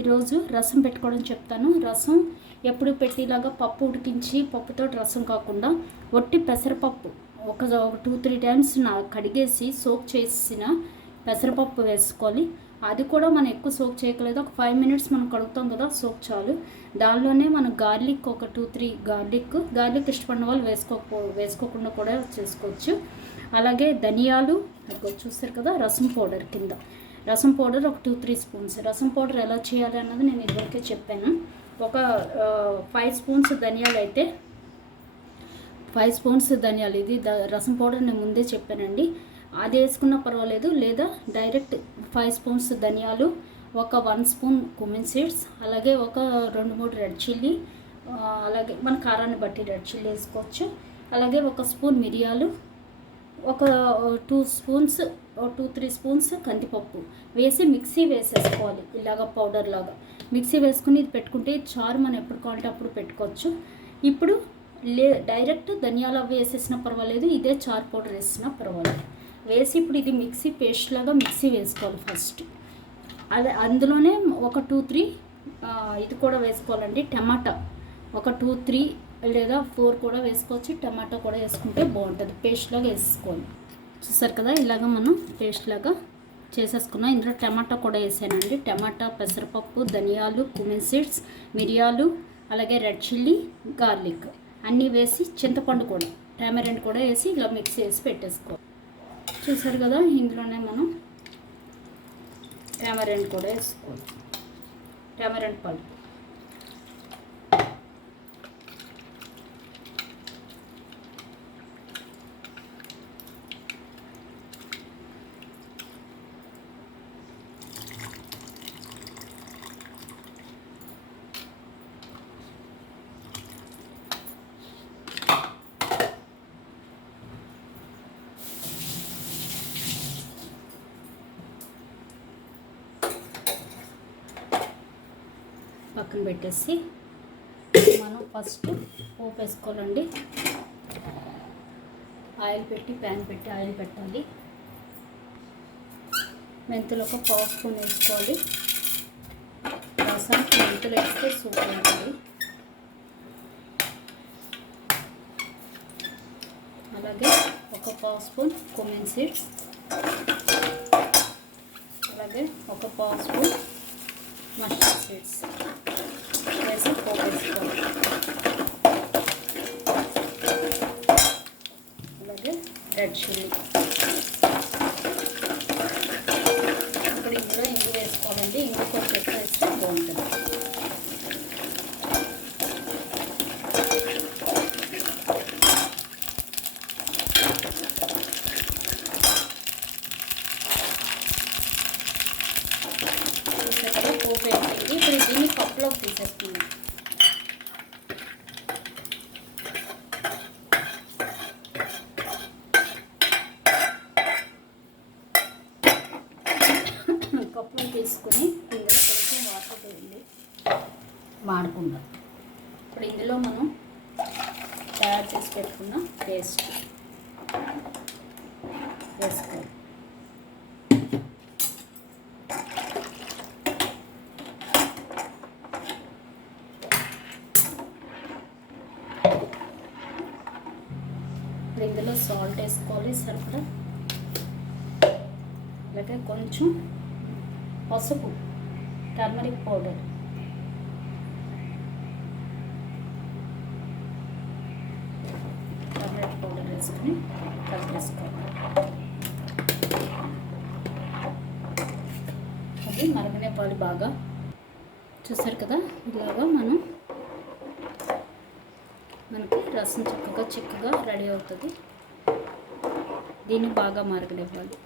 ఈరోజు రసం పెట్టుకోవడం చెప్తాను. రసం ఎప్పుడు పెట్టేలాగా పప్పు ఉడికించి పప్పుతో రసం కాకుండా ఒట్టి పెసరపప్పు ఒక టూ త్రీ టైమ్స్ నా కడిగేసి సోక్ చేసిన పెసరపప్పు వేసుకోవాలి. అది కూడా మనం ఎక్కువ సోక్ చేయకలేదు. ఒక ఫైవ్ మినిట్స్ మనం కడుగుతాం కదా సోక్ చాలు. దానిలోనే మనం గార్లిక్ ఒక టూ త్రీ గార్లిక్ గార్లిక్ ఇష్టపడిన వాళ్ళు వేసుకోకపో వేసుకోకుండా కూడా చేసుకోవచ్చు. అలాగే ధనియాలు చూస్తారు కదా రసం పౌడర్ కింద. రసం పౌడర్ ఒక two three spoons. Rasam powder ఎలా చేయాలి అన్నది నేను ఇదివరకే చెప్పాను. ఒక ఫైవ్ స్పూన్స్ ధనియాలు అయితే ఫైవ్ స్పూన్స్ ధనియాలు. ఇది ద రసం పౌడర్ నేను ముందే చెప్పానండి. అది వేసుకున్నా పర్వాలేదు. లేదా డైరెక్ట్ ఫైవ్ స్పూన్స్ ధనియాలు ఒక వన్ స్పూన్ కుమిన్ సీడ్స్ అలాగే ఒక రెండు మూడు రెడ్ చిల్లీ అలాగే మన కారాన్ని బట్టి రెడ్ చిల్లీ వేసుకోవచ్చు. అలాగే ఒక స్పూన్ మిరియాలు ఒక two spoons two three spoons కందిపప్పు వేసి మిక్సీ వేసేసుకోవాలి. ఇలాగ పౌడర్ లాగా. మిక్సీ వేసుకుని ఇది పెట్టుకుంటే చారు మనం ఎప్పుడు కావాలంటే అప్పుడు పెట్టుకోవచ్చు. ఇప్పుడు లే డైరెక్ట్ ధనియాలు అవి వేసేసినా పర్వాలేదు ఇదే చారు పౌడర్ వేసినా పర్వాలేదు. వేసి ఇప్పుడు ఇది మిక్సీ పేస్ట్ లాగా మిక్సీ వేసుకోవాలి ఫస్ట్. అదే అందులోనే ఒక టూ త్రీ ఇది కూడా వేసుకోవాలండి టమాటా. ఒక టూ త్రీ లేదా ఫోర్ కూడా వేసుకోవచ్చు. టమాటా కూడా వేసుకుంటే బాగుంటుంది. పేస్ట్ లాగా వేసుకోవాలి. చూసారు కదా ఇలాగ మనం పేస్ట్ లాగా చేసేసుకున్నాం. ఇందులో టమాటా కూడా వేసానండి. టమాటా పెసరపప్పు ధనియాలు కుమిన్ సీడ్స్ మిరియాలు అలాగే రెడ్ చిల్లీ గార్లిక్ అన్నీ వేసి చింతపండు కూడా టామరెంట్ కూడా వేసి ఇలా మిక్స్ చేసి పెట్టేసుకోవాలి. చూసారు కదా ఇందులోనే మనం టామరెంట్ కూడా వేసుకోవాలి. టామరెంట్ పళ్ళు. పక్కన పెట్టేసి మనం ఫస్ట్ పోపు వేసుకోవాలండి. ఆయిల్ పెట్టి ప్యాన్ పెట్టి ఆయిల్ పెట్టాలి. మెంతులు ఒక పావు స్పూన్ వేసుకోవాలి. రసం మెంతులు వేస్తే సూపర్ ఉంటుంది. అలాగే ఒక పావు స్పూన్ కుమిన్ సీడ్స్. అలాగే ఒక పావు స్పూన్ మస్టర్డ్ సీడ్స్. వేసి పోపేసుకోవాలి అలాగే రెడ్ చిల్లీ ఇప్పుడు ఇందులో ఇంగు వేసుకోవాలండి. ఇంగు కొంచెం ఎక్కువ వేస్తే బాగుంటుంది చూసారు కదా పోపు వేయండి ఇప్పుడు దీన్ని కప్లోకి తీసేసుకుందాం కప్పులో తీసుకుని ఇందులో కొంచెం వాటర్ వేయండి వాడకుండా ఇప్పుడు ఇందులో మనం తయారు చేసి పెట్టుకున్న పేస్ట్ వేసుకోవాలి ఇప్పుడు ఇందులో సాల్ట్ వేసుకోవాలి సరిపడా? అలాగే కొంచెం పసుపు టర్మరిక్ పౌడర్. టర్మరిక్ పౌడర్ వేసుకుని కలిపేసుకోవాలి. అది మరగనివ్వాలి బాగా చూసారు కదా? ఇలాగా మనం మనకి రసం చక్కగా చిక్కగా రెడీ అవుతుంది. దీన్ని బాగా మరగనివ్వాలి.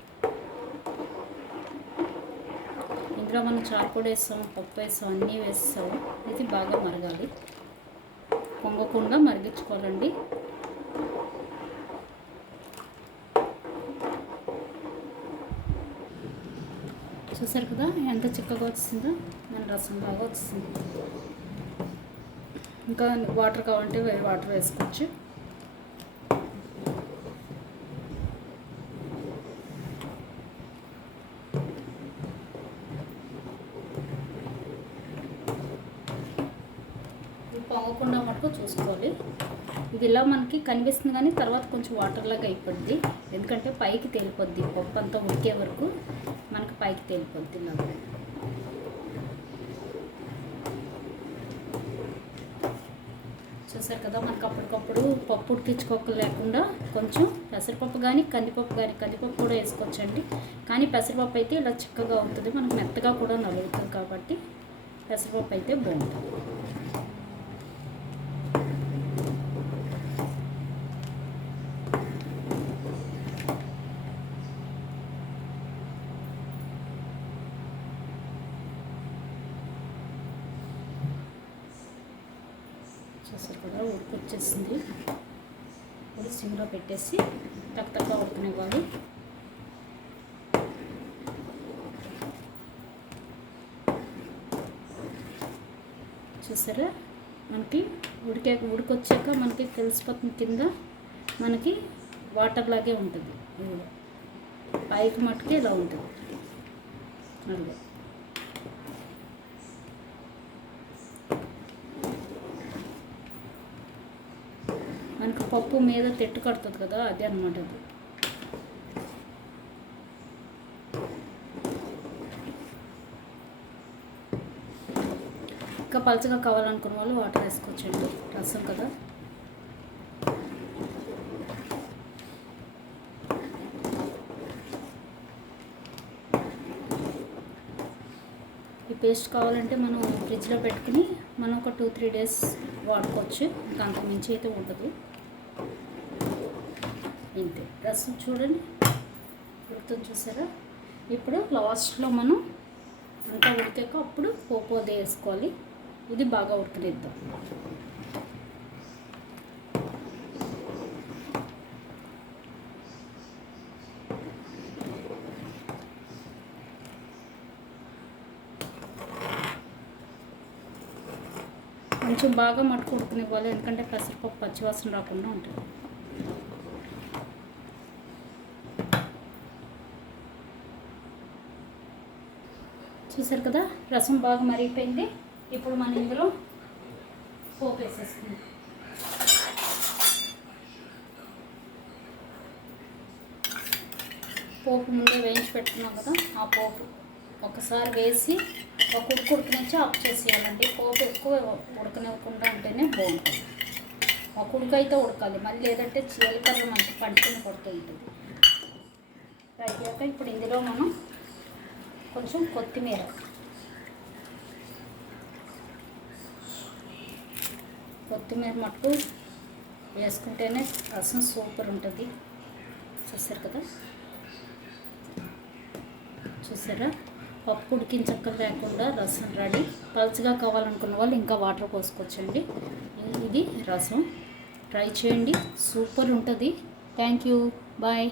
ఇందులో మనం చారుపొడి వేస్తాం పప్పు వేస్తాం అన్నీ వేస్తాం. ఇది బాగా మరగాలి. పొంగకుండా మరిగించుకోవాలండి. చూసారు కదా ఎంత చిక్కగా వచ్చిందో? మన రసం బాగా వచ్చింది. ఇంకా వాటర్ కావాలంటే వేరే వాటర్ వేసుకోవచ్చు. పోకుండా మటుకు చూసుకోవాలి. ఇది ఇలా మనకి కనిపిస్తుంది కానీ తర్వాత కొంచెం వాటర్ లాగా అయిపోద్ది. ఎందుకంటే పైకి తేలిపోద్ది. పప్పు అంతా ఉడికే వరకు మనకి పైకి తేలిపోద్ది ఇలాగా చూసారు కదా మనకు అప్పటికప్పుడు పప్పు ఉడికించుకోక లేకుండా కొంచెం పెసరపప్పు కానీ కందిపప్పు కానీ కందిపప్పు కూడా వేసుకోవచ్చండి. కానీ పెసరపప్పు అయితే ఇలా చిక్కగా ఉంటుంది. మనకు మెత్తగా కూడా నలుగుతుంది కాబట్టి పెసరపప్పు అయితే బాగుంటుంది. చూసారు కదా ఉడికొచ్చేసింది ఇప్పుడు సిమ్లో పెట్టేసి తక్కువ ఉడకనివ్వాలి. చూసారా? మనకి ఉడికే ఉడికొచ్చాక మనకి తెలిసిపోతుంది కింద మనకి వాటర్ లాగే ఉంటుంది. పైకి మట్టుకే ఇలా ఉంటుంది. అదిగో మనకు పప్పు మీద తెట్టు కడుతుంది కదా అదే అనమాట అది ఇంకా పలచగా కావాలనుకున్న వాళ్ళు వాటర్ వేసుకోవచ్చండి రసం కదా. ఈ పేస్ట్ కావాలంటే మనం ఫ్రిడ్జ్లో పెట్టుకుని మనం ఒక టూ త్రీ డేస్ వాడుకోవచ్చు ఇంకా అంత మించి అయితే ఉండదు. ఇంతే. రసం చూడండి. ఉడుకుతుంది చూసారా? ఇప్పుడు లాస్ట్లో మనం అంతా ఉడికాక అప్పుడు పోపోదే వేసుకోవాలి. ఇది బాగా ఉడకనిద్దాం. కొంచెం బాగా మట్టుకు ఉడకనివ్వాలి ఎందుకంటే పెసరపప్పు పచ్చివాసన రాకుండా ఉంటుంది. చూసారు కదా రసం బాగా మరిగిపోయింది. ఇప్పుడు మనం ఇందులో పోపు వేసేసుకుందాం. పోపు ముందే వేయించి పెట్టుకున్నాం కదా ఆ పోపు. ఒకసారి వేసి ఒక ఉడుకు ఉడికినిచ్చి ఆఫ్ చేసేయాలండి. పోపు ఎక్కువ ఉడకనివ్వకుండా ఉంటేనే బాగుంటుంది. ఒక ఉడుకు అయితే ఉడకాలి. మళ్ళీ లేదంటే చీలకర్ర మనకి పండుకొని కొడుతుంది అయ్యాక ఇప్పుడు ఇందులో మనం కొంచెం కొత్తిమీర. కొత్తిమీర మటుకు వేసుకుంటేనే రసం సూపర్ ఉంటుంది. చూసారు కదా? చూసారా పప్పు ఉడికించక్క లేకుండా రసం రెడీ. పలుచగా కావాలనుకున్న వాళ్ళు ఇంకా వాటర్ పోసుకోవచ్చండి. ఇది రసం. ట్రై చేయండి. సూపర్ ఉంటుంది. Thank you. బాయ్.